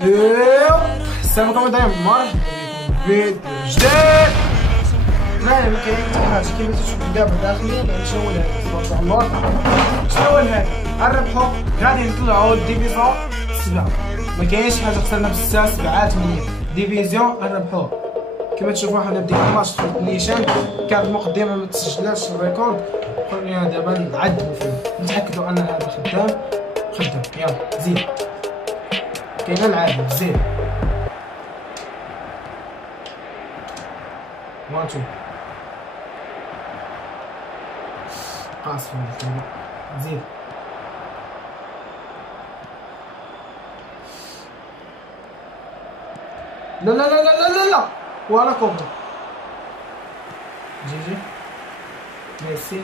السلام عليكم دايما مرحبا بكم فيديو جديد. ما كاين حتى حاجه كيما تشوفوا دابا داخلين. يعني شنو هو الهدف تبارك الله؟ شنو هو الهدف؟ نربحوا غادي نطلعوا الديفيزيون 7. ما كاينش حاجه خسرنا ب 6 7 8 ديفيزيون نربحوه. كما تشوفوا حنا بدينا الماتش في النيشان، كانت المقدمه ما تسجلاتش الريكورد. قلنا دابا نعدلوا فيه، نتاكدوا ان هذا خدام. يلا زيد، كاينه العادة زيد 1 2 قاص في الكلمة. زيد لا لا لا لا لا لا ولا كوبا. جي ميسي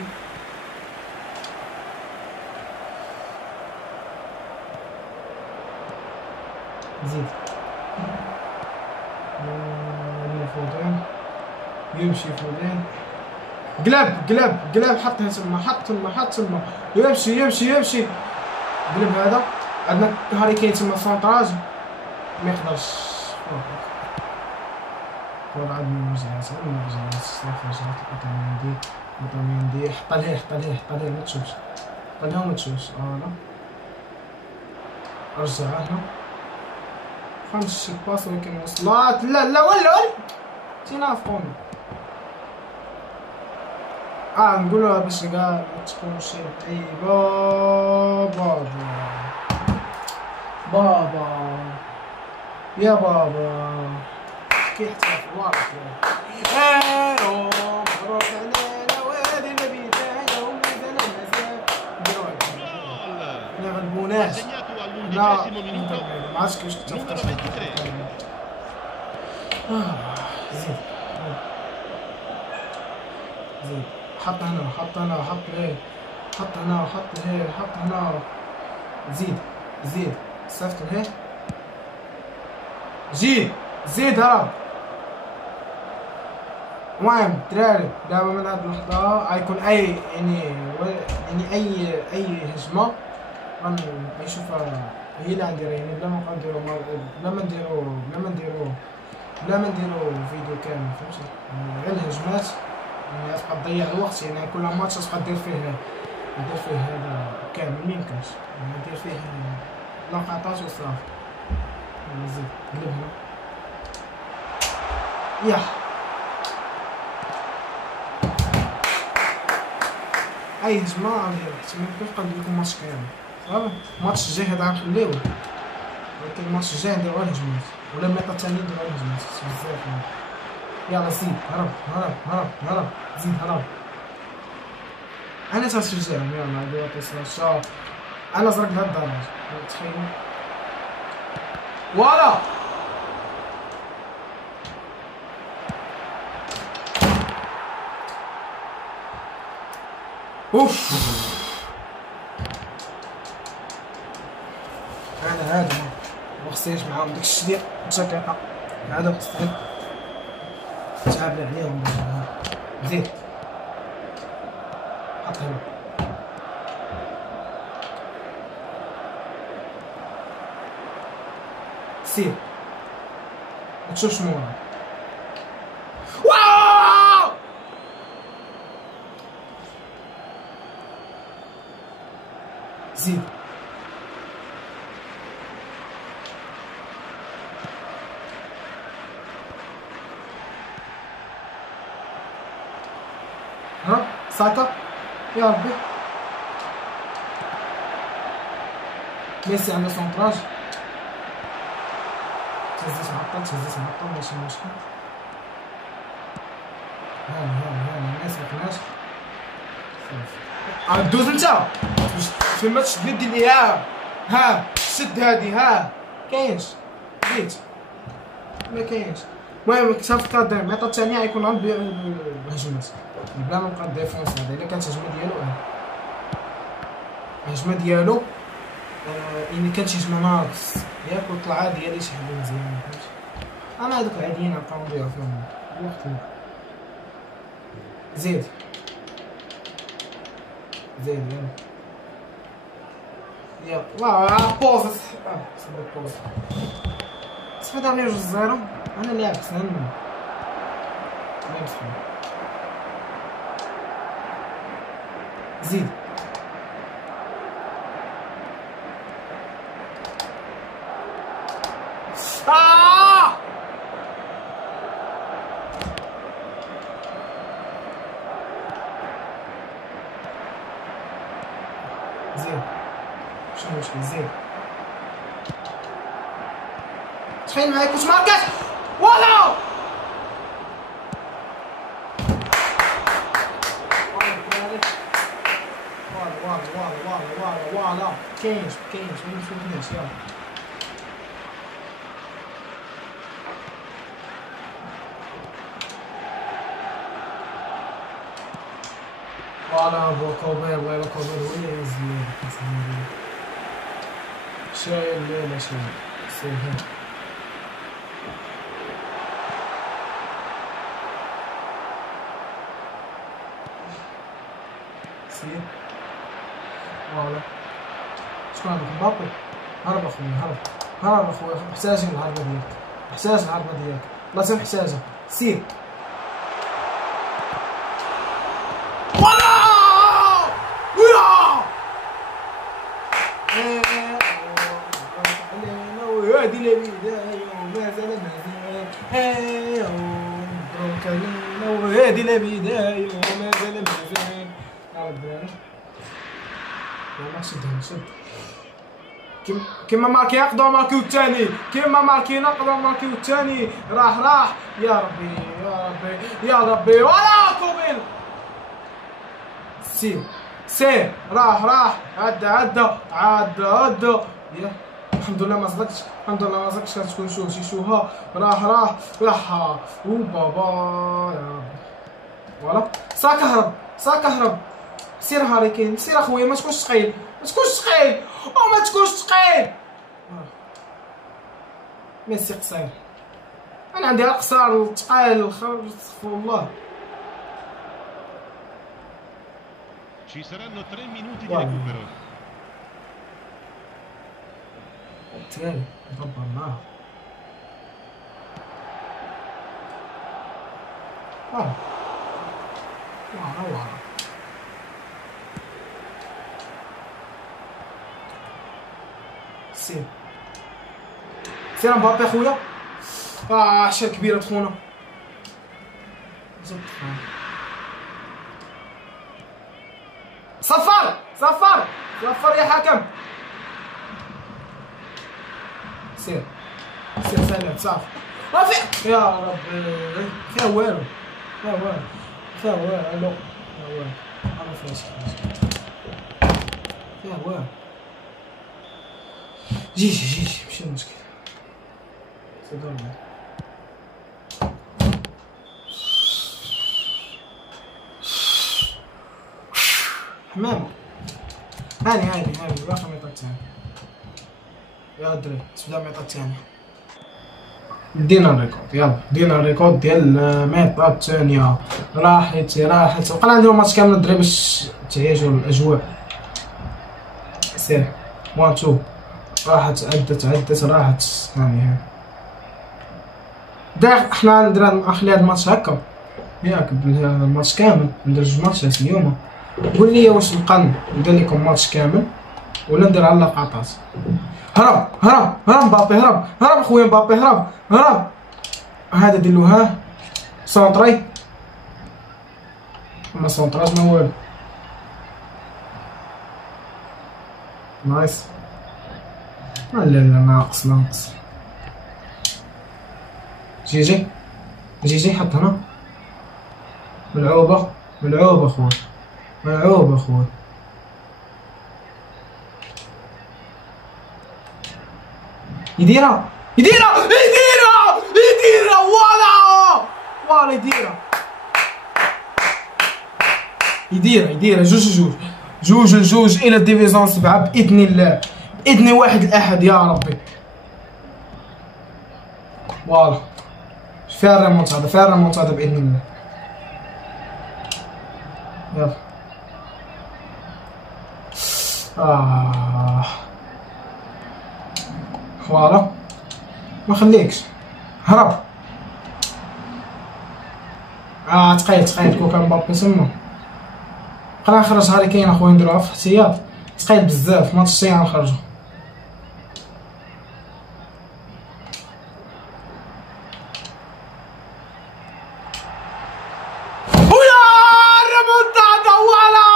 زيد فودان يمشي فودان قلب حطها تما حط تما يمشي قلب. هذا عندنا هاري كين تما سونطراج ما يقدرش. والله عندنا مجهات صافي جات اوتوماندي حط ليه ما تشوفش انا رجعها هنا خمس شي باس ولكن وصلات. لا ولا تينافقون. نقولوها باش كاع ما تكونش لعيبة. بابا يا بابا كيحتاج واضح. مبروك علينا وهذه النبي تاعنا ومازال المزال ما غلبوناش. لا ما عرفتش كيفاش كنت نفكر في زيد حط هنا زيد صيفط لهيه زيد هرب. المهم الدراري دابا من هاد اللحظة غيكون اي اي هجمة غنشوفها هي اللي غنديرها. يعني بلا ما نديرو فيديو كامل، فهمتي؟ يعني غير الهجمات يعني غتبقى تضيع الوقت. يعني كل ماتش غتبقى دير فيه هذا كامل ميمكنش. يعني دير فيه لقطات وصافي. زيد قلب هنا ياه اي هجمة غنديرها حتى ميمكنش ندير لكم ماتش كامل. صافي الماتش الجاي هذا غنخليوه، ولكن الماتش الجاي نديرو غير الهجمات ولا الميطا الثانية نديرو غير الهجمات بزاف. يلا زيد هرب زيد هرب. انا تنشجعهم. يلا هادو تصرا انا زرق لهاد الدرجة تخيلوا. فوالا اوف انا هادو ما خصنيش معاهم داك الشيء ديال الجاكيطة. هادو خصني نتعامل عليهم. زيد حط هنا سير ما تشوفش مورا. واو زيد ها ساكا يا ربي. ميسي عنده سونطراج. تهزيت معطل ماشي مشكل. هاني ما سبقناش. صافي دوز انت فيما تشد يدي ليها. ها شد هادي. كاينش زيد ما كاينش. المهم كتفكر الميطا الثانية غيكون عند الهجمات بلا ما نبقى ديفونس. هذا الا كانت الهجمة ديالو يعني كانت شي هجمة ناقص ياك وطلع عادي هادي شي حاجة مزيانة، فهمتي؟ انا هادوك العاديين نبقاو نضيعو فيهم الوقت. زيد يلا بوز. صبر بوز. صافي دارني 2-0. انا لاعب حسن زيد زيد شنو المشكل زيد تخيل معايا كنت ماركاش ولا ولا كاينش ما نشوفناش يلا فوالا بوكوبير والله بوكوبير هو اللي هز اللعبة شايل لا شايل سير سير فوالا شكون هذاك مبابي هرب اخويا هرب اخويا محتاجين العرضة ديالك محتاج العرضة ديالك بلاصة محتاجها سير هادي لا بداية وما زال مازال يا ربي يلا شد كيما ماركي نقدرو ماركيو الثاني كيما ماركي نقدرو ماركيو الثاني راح يا ربي ولا كوبين سير راح عدى يا الحمد لله ما صدقتش كتكون شي شوها راح وبابا يا ربي فوالا سا كهرب سير هاري كين سير اخويا ما تكونش ثقيل ميسي قصير انا عندي القصار والثقال استغفر الله Ci saranno 3 minuti di recupero. تاني يدبر معاه ورا سير مبابي اخويا عشرة كبيرة تخونا صفر يا حكم سير سلام صافي رافع يا ربي فيها والو الو انا فاش فيها والو جي ماشي المشكل تضرب حمام هاني باقي ميطا الثاني يا دري تبدا ميطا الثاني دينا الريكورد ديال ميطا الثانية راحت بقى عندي الماتش كامل الدري باش تعيشوا الاجواء سير 1-2 راحت عدت راحت يعني داك حنا نخلي هاد الماتش هكا ياك الماتش كامل ندير جوج ماتشات اليوم قول لي واش نبقى ندير لكم ماتش كامل ولا ندير على لقطات هرب مبابي هرب اخويا مبابي هرب هذا ديرلو ها سونطري ما سونطراج ما والو نايس لا ناقص جي حط هنا ملعوبة اخويا يديرها ولا يديرها جوج الى ديفيزون 7 باذن الله باذن واحد الاحد يا ربي فوالا فيها الريمونتادا باذن الله يلا فوالا ما خليكش هرب. تقيد كون كان مبابي تما. خلينا نخرج هاري كين اخويا نديروها في احتياط. تقيد بزاف ماتش تاعي غنخرجو. ويا ريمونتادا ولا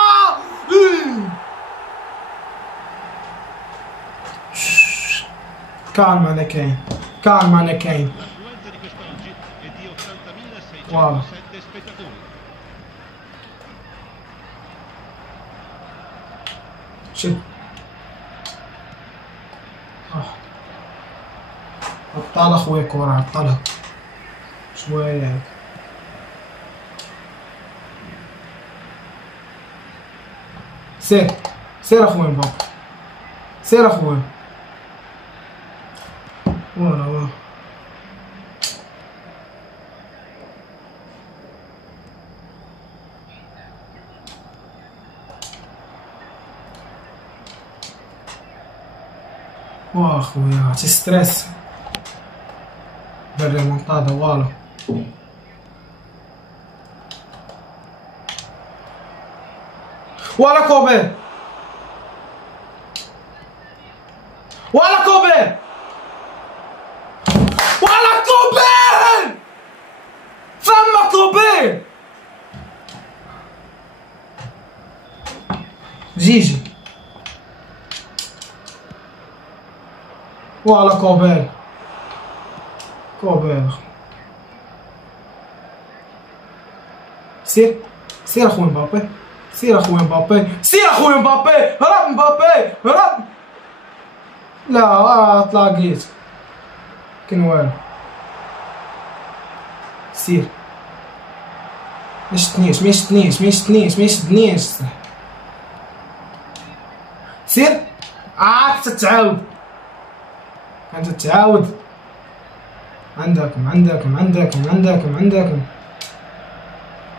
كالم انا كاين. L'affluenza di quest'oggi è di 80.607 spettatori. شد عطال اخويا كورة عطالها شوية هاك. سير اخويا مبابي سير اخويا. واه خويا عرفتي ستريس بالريمونتادا والو. ولا كوبير ثم كوبير جيجي ولا كوبير سير اخويا مبابي هرب مبابي هرب. لا تلاقيت كان والو. سير ما يشدنيش سير عاد تتعاود انت تعاود. عندكم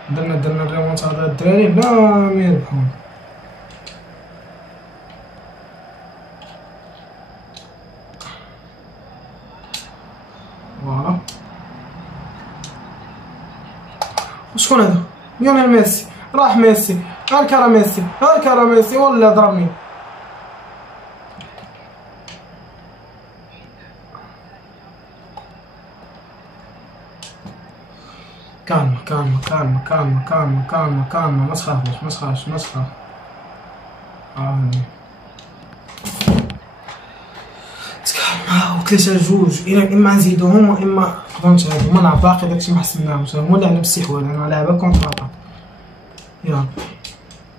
درنا الريمونتادا الدراري بلا ما يربحون. فوالا شكون هذا؟ ليونيل ميسي راح ميسي هالكرا ميسي ولا ضربني. كالما ما تخافش تكالما. وثلاثة جوج اما نزيدوهم واما نقدروا نتعادلو. ما نعرف باقي داكشي ما حسبناهوش. هو لعب باستحواذ انا لعبه كونتر اتاك. يلا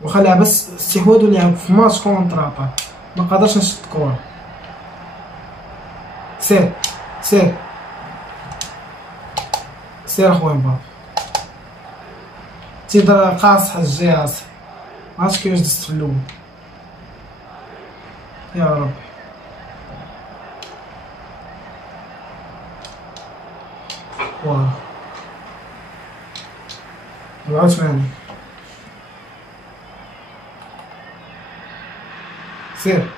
واخا لعب استحواذ ولعب في ماتش كونتر اتاك ما قدرش نشد الكورة. سير اخويا مبابي تيدير قاصح الجهاز. عرفتش كيفاش دزت في الاول. يا ربي واه 84. سير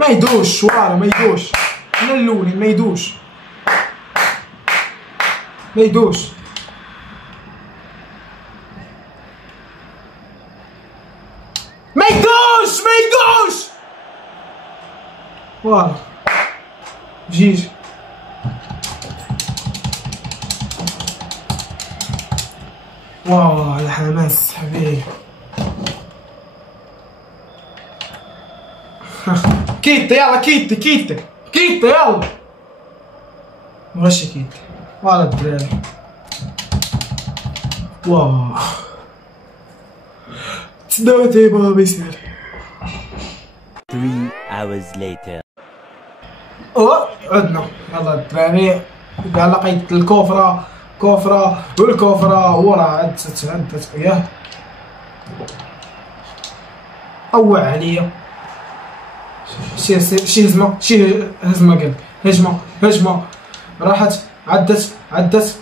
ما يدوش والو من الاول ما يدوش والو جيج. واو الحماس حبيبي. كيتا يلا كيتا يلا مبغاش كيتا والله الدراري. واو تسداوتي بابا سير. 3 hours later. عدنا يلا الدراري. قال لقيت الكفرة وراه عدت ياه طوع عليا. شي هزمة قال هجمة راحت عدت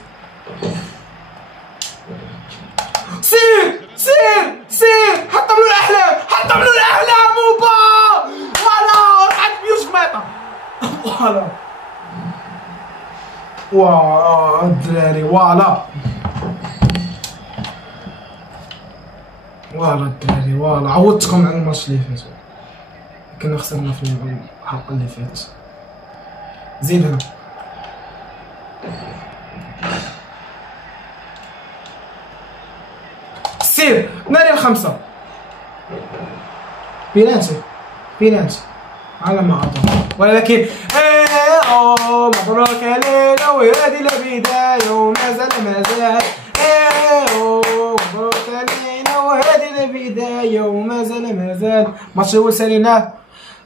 واه الدراري فوالا الدراري فوالا عودتكم على الماتش اللي فات كنا خسرنا في الحلقه اللي فاتت. زيد هنا سير ناري الخمسه بينانتي على ما أظن، ولكن مبروك علينا وهذه البداية وما زال مبروك علينا وهذه البداية وما زال ماتش الأول ساليناه.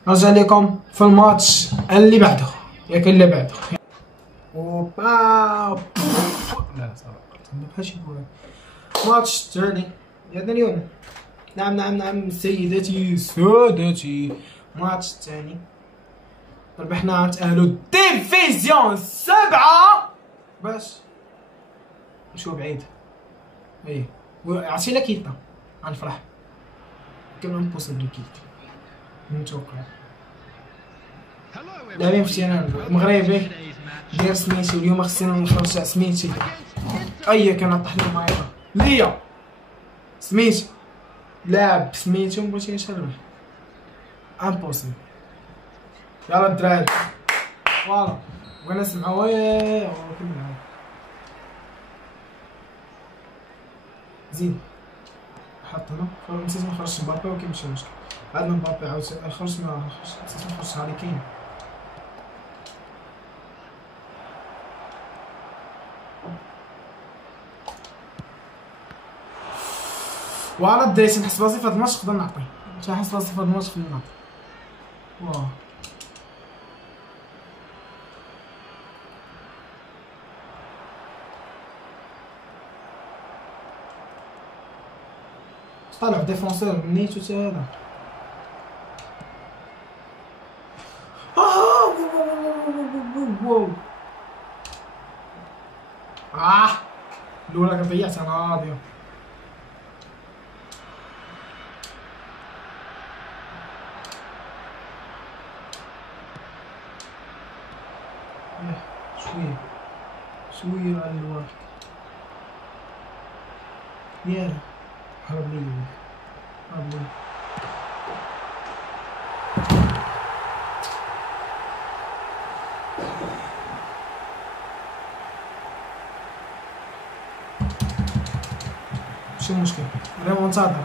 نرجع لكم في الماتش اللي بعده ياك اللي بعده. اوبا لا صافي الماتش الثاني ديالنا اليوم. نعم سيداتي سادتي، الماتش الثاني ربحنا نتأهلوا ديفيزيون 7 باش نمشيو بعيد. ايه عرفتينا كيتا غنفرح كما امبوسيبل كيتا متوقع. لاعبين في التيران مغربي داير سميتي واليوم خصنا نخرج سميتي ايا كان طاح لي مايطا ليا سميتي لاعب سميتو مبغيتي نشرب امبوسيبل. يلا الدراري فوالا بغينا نسمعو كمل زيد حط هنا نسيت نخرج مبابي ولكن ماشي مشكل عندنا مبابي عاود خرج نسيت نخرج هاري كين. وانا الدراري نحس براسي في هاد الماتش نقدر نعطي تنحس راسي في هاد الماتش نقدر نعطي. واه طالع ديفونسور نيتو تا هذا الاولى ضيعتها ناضيه. شويه على الواحد يالا هرب لي شو المشكل؟ ريمونتادا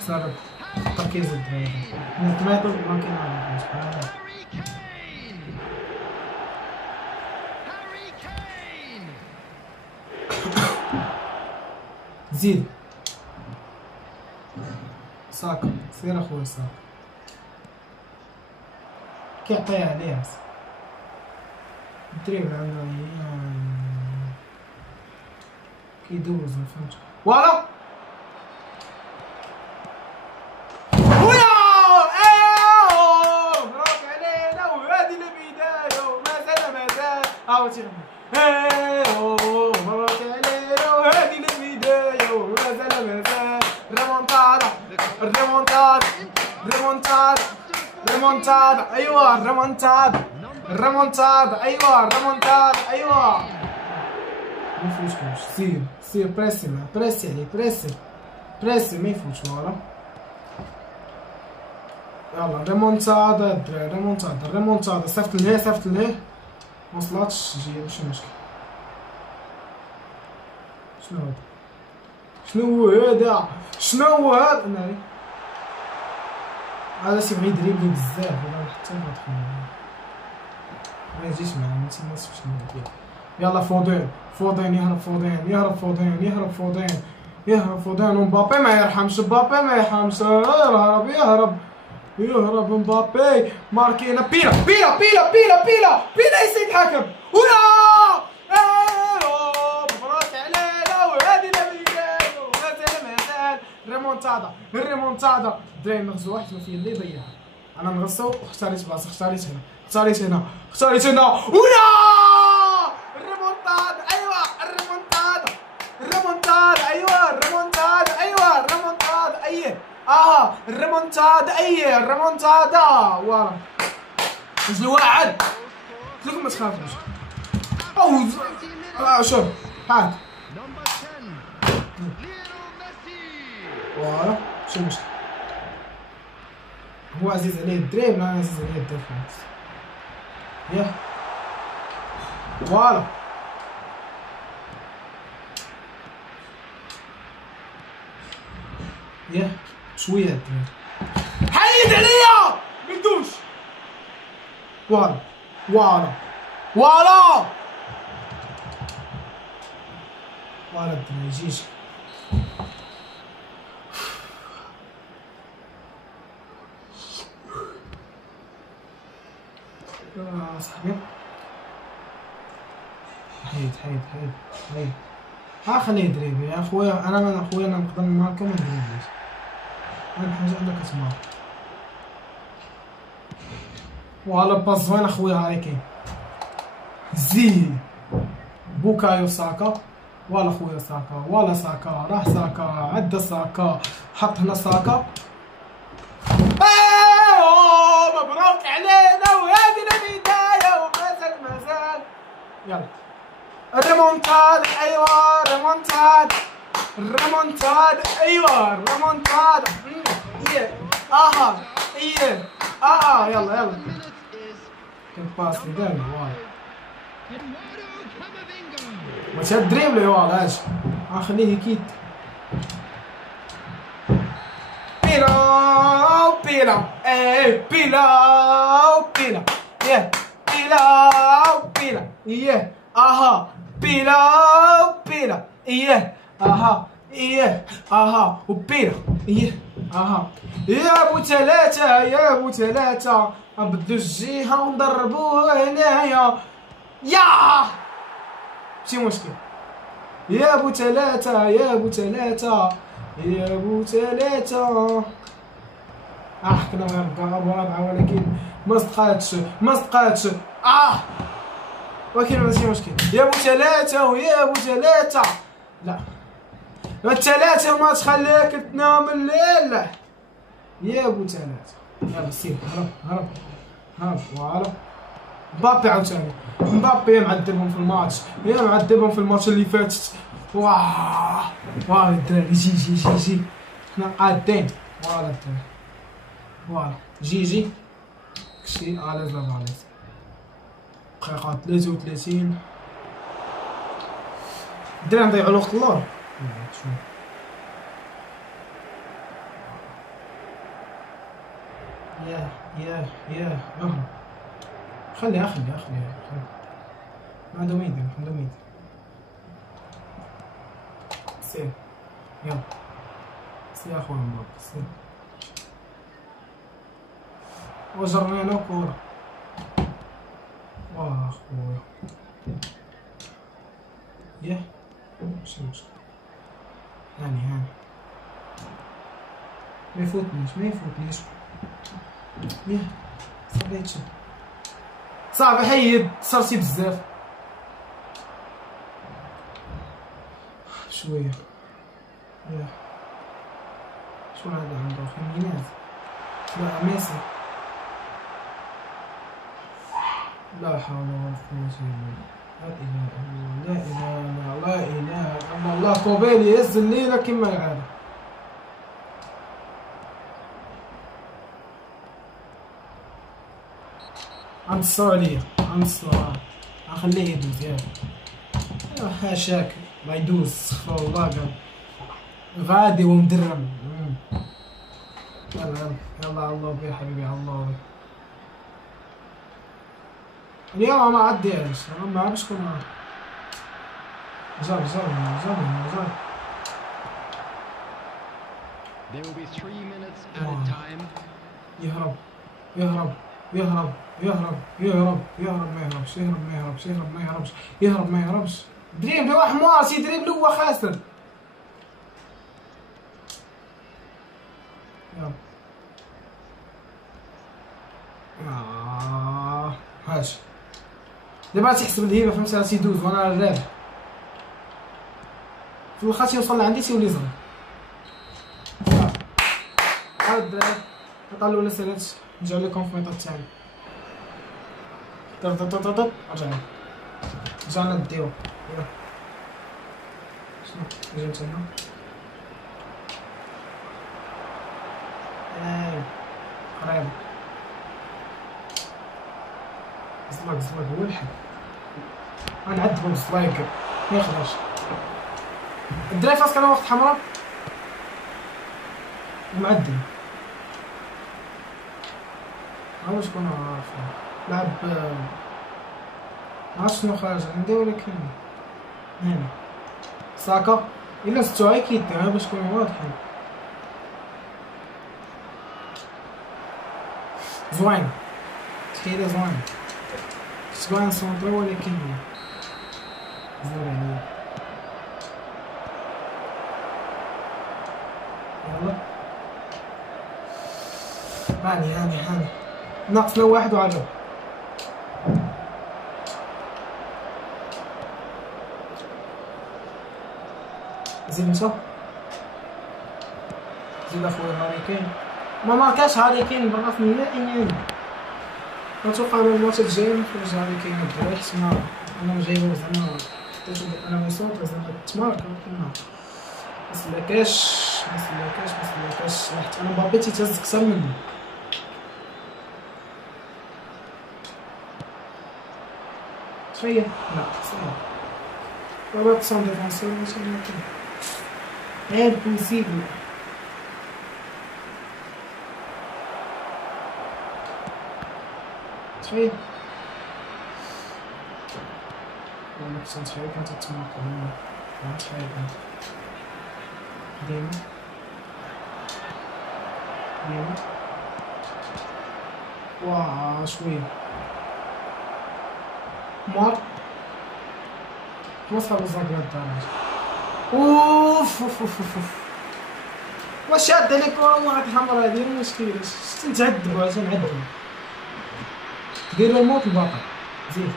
صار تركيز الدراري نتماطل ما كاين على زيد ساكا سير اخويا ساكا كيعطيها عليها الدريبل عندنا كيدوز فهمتو فوالا عاوتاني مبروك علينا وهذه البداية وما زال ريمونتادا ايوا ريمونتادا ايوا ما يفوتكمش سير بريسي عليه بريسي ما يفوتش ورا. يلا ريمونتادا الدراري ريمونتادا صيفط لهيه موصلاتش جايه ماشي مشكل. شنو هو هذا ناري هذا تيبغي يدريبلي بزاف ولا حتى يدخل ما يجيش معايا ما تيناسبش ندير. يلا فودين يهرب فودين ومبابي ما يرحمش يهرب مبابي ماركينا بيلا يسيد حكم ولا مبروك علينا وهذه البداية ومازال الريمونتادا الدراري نغزو واحد ما فيه اللي يضيعها. انا نغصو اختاريت بلاصه اختاريت هنا ولا الريمونتادا الريمونتادا. اي الريمونتادا. فوالا رجل واحد. قلت لكم ما تخافوش. شوف هاك فوالا. شو المشكل؟ هو عزيز عليه الدريب، لا عزيز عليه الدريب خلاص. ياه فوالا. ياه شوية الدريب. حيد عليا مندوش. فوالا فوالا فوالا فوالا الدريب جيجي. صاحبي حيد حيد حيد حيد. خليه يدريبي يا خويا. انا نقدر نماركا ما ندريبليش. اهم حاجه انك تمارك. فوالا باس زوين اخويا. هاي كاين زين بوكايو ساكا. فوالا خويا ساكا. فوالا ساكا راه ساكا. عدى ساكا. حط هنا ساكا. مبروك علينا وهذه البداية ومازال. يلا الريمونتاد. ايوا الريمونتاد. الريمونتاد. ايوا الريمونتاد. يلا يلا. كان باس اللي دار فوالا. واش هاد الدريبل فوالا اش خليه يكيد. بيلا بيلا ياه بيلا ياه بيلا ياه وبيلا ياه يا بو ثلاثة. يا بو ثلاثة نبدلو الجهة ونضربوه هنايا. ياه ماشي مشكل. يا بو ثلاثة. يا بو ثلاثة. يا بو ثلاثة. كنا غنبقى ابو رابعة ولكن ما صدقاتش. ولكن ماشي مشكل. يا بو ثلاثة ويا بو ثلاثة. لا الثلاثة ما تخليك تنام الليل. يا بو ثلاثة. يلا سير هرب. فوالا مبابي عاوتاني. مبابي معذبهم في الماتش. اللي فاتت. واه الدراري جي حنا قادين. فوالا الدراري فوالا جي كشي اليز لافاليز. دقيقة 33 الدراري نضيعو الوقت اللور. ياه خليها ما عندهم يدير. سير يلا سير اخويا مبابي سير. وجرنا له كورة. اخويا ياه ماشي مشكل. هاني ما يفوتنيش. ياه صافي هادشي صافي. حيد صرتي بزاف شويه. ياه شو هذا عنده خمينات. لا ميسي. لا حول ولا قوة الا بالله. لا اله الا الله. كوبيلي يهز الليله كما العاده. غنتصرو عليا غنخليه يدوز. ياه حاشاك ما يدوز. استغفر الله. قال غادي ومدرم. يلا على الله بيه حبيبي على الله بيه. اليوم ما عديهاش. ما عرفتش شكون جاب. يهرب ما يهربش. دريبلي واحد حمار يدريبلي هو خاسر. هاش دابا تيحسب الهيبه فهمتي. تيدوز وانا الرابح في الاخر تيوصل لعندي تيولي صغير. بحال الدراري النقطة الأولى سالات نرجعو لكم في النقطة الثانية رجعنا نديو يلا شنو نجي نتما قريب زلاك هو الحل غنعذبو بزلايك ميقدرش الدراري فاس كان وقت حمراء معدل عاود شكون عارف لعب معرفتش شنو خارج عندي ولكن هنا ساكا الا زدتو غير كيدير باش تكونوا واضحين زوين تخيل زوين زوين سونطرو ولكن زوين يلا هاني ناقصنا واحد وعجب زيد انت زيد اخويا هاري كين ما ماركاش هاري كين بالرسم نهائيا كنتوقع من الماتش الجاي نخرج هاري كين الدراري حيت انا جايبو زعما حطيتو انا وصوت زعما تمارك ولكن مسلكاش حيت انا مبابي تيتهز اكثر مني شويه لا صعيب بابا سون ديفونسور ماشي ممكن امبوسيبل شويه والله كنت شويه كنت تمارك هنا شويه ديما واه شويه مار ما صار بزاف ديال الدرجة اوف واش شاد عليك والله الحمراء هادي المشكل شتي نتعذبو عشان نعذبو دير الموت الباقي زيد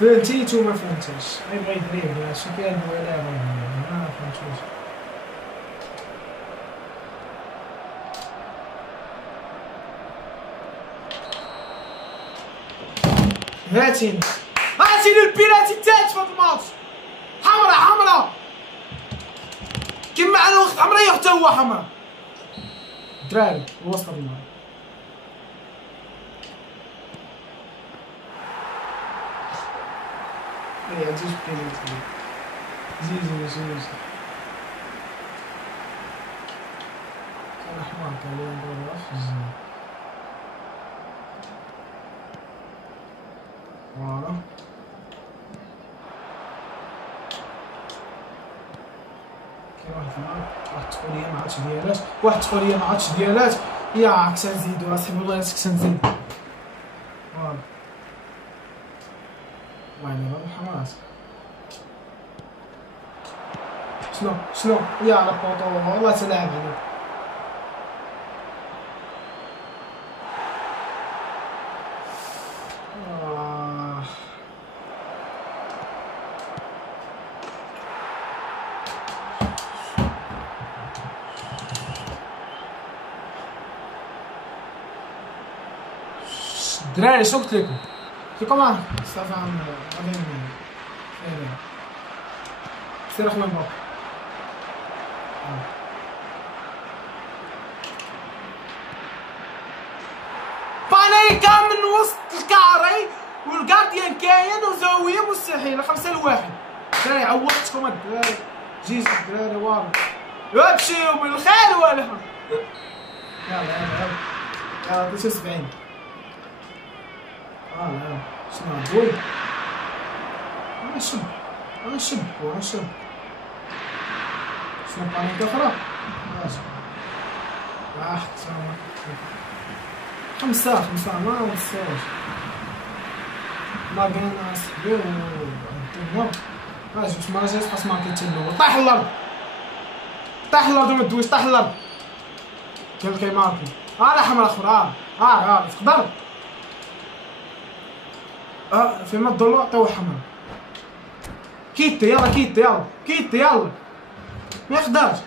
فهمتيت وما فهمتش غيبغي يدريبل شنو كاين هو لا ما فهمتوش هاتيني البينالتي الثالث في هذا الماتش حمراء كيما على وقت حمراء حتى هو حمراء الدراري وسط الملعب عزيز بينالتي زيد كان حمار كان لي ندور فوالا كاين واحد التقنيه ما عادش ديالات ياك تنزيدو اصاحبي والله راسك تنزيد فوالا والله الحماس شنو يا رب والله تلاعب عليك الدراري شنو قلت لكم صافي غادي سير اخويا مبابي بانيكا من وسط الكاري والكارديان كاين وزاويه مستحيله 5-1 الدراري عوضتكم الدراري جيزو الدراري واضح امشيو بالخير ولا يلا 79 لا شنو نقول انا شب شنو بانيكا اخرى خمسة ما نساوش ما بينا صحبي الدنيا واش ما جاش خاص ما كيتلو طاح الارض وما دويش طاح الارض كان كيماركي لا حمرا اخرى تقدر فيما الضوء عطيوه حمر. كيتا يلا كيتا يلا كيتا يلا ما يقدرش.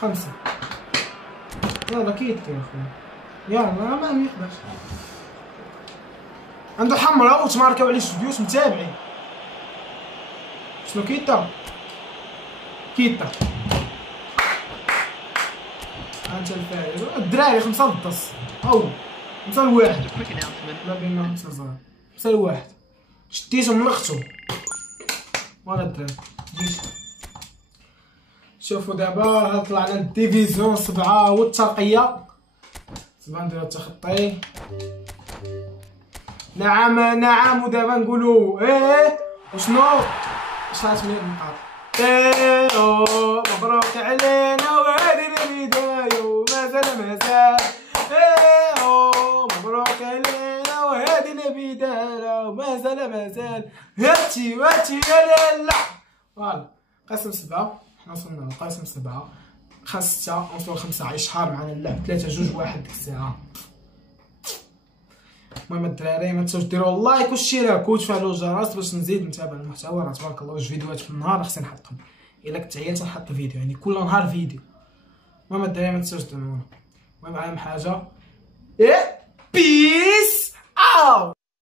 5 يلا كيتا يا خويا يلا ما يقدرش. عنده حمرا وتماركاو عليه فيديوز متابعين. شنو كيتا كيتا انت الفاعل. الدراري 5 للدص او 5 لواحد. لا بينا 5 صغار 5 لواحد. شديتهم من اختو ولا الدراري. شوفوا دابا طلعنا الديفيزيون 7 والترقية 7 نديرو التخطي. نعم ودابا نقولوا وشنو شحال من النقاط. مبروك علينا وهذه البداية مازال مبروك علينا وهذه البداية مازال هاتي يا لالا. فوالا قسم 7 حنا وصلنا لقسم 7 5 نوصلو 5 شهر معنا اللعب 3-2-1 ديك الساعة. المهم الدراري ما تنساوش ديروا لايك واشتراك وتفعلوا الجرس باش نزيد نتابع المحتوى. راه تبارك الله واش فيديوهات في النهار خصني نحطهم. الا كنت عيان تنحط فيديو يعني كل نهار فيديو. المهم الدراري ما تنساوش تدعمونا. المهم اهم حاجه بيس اوت.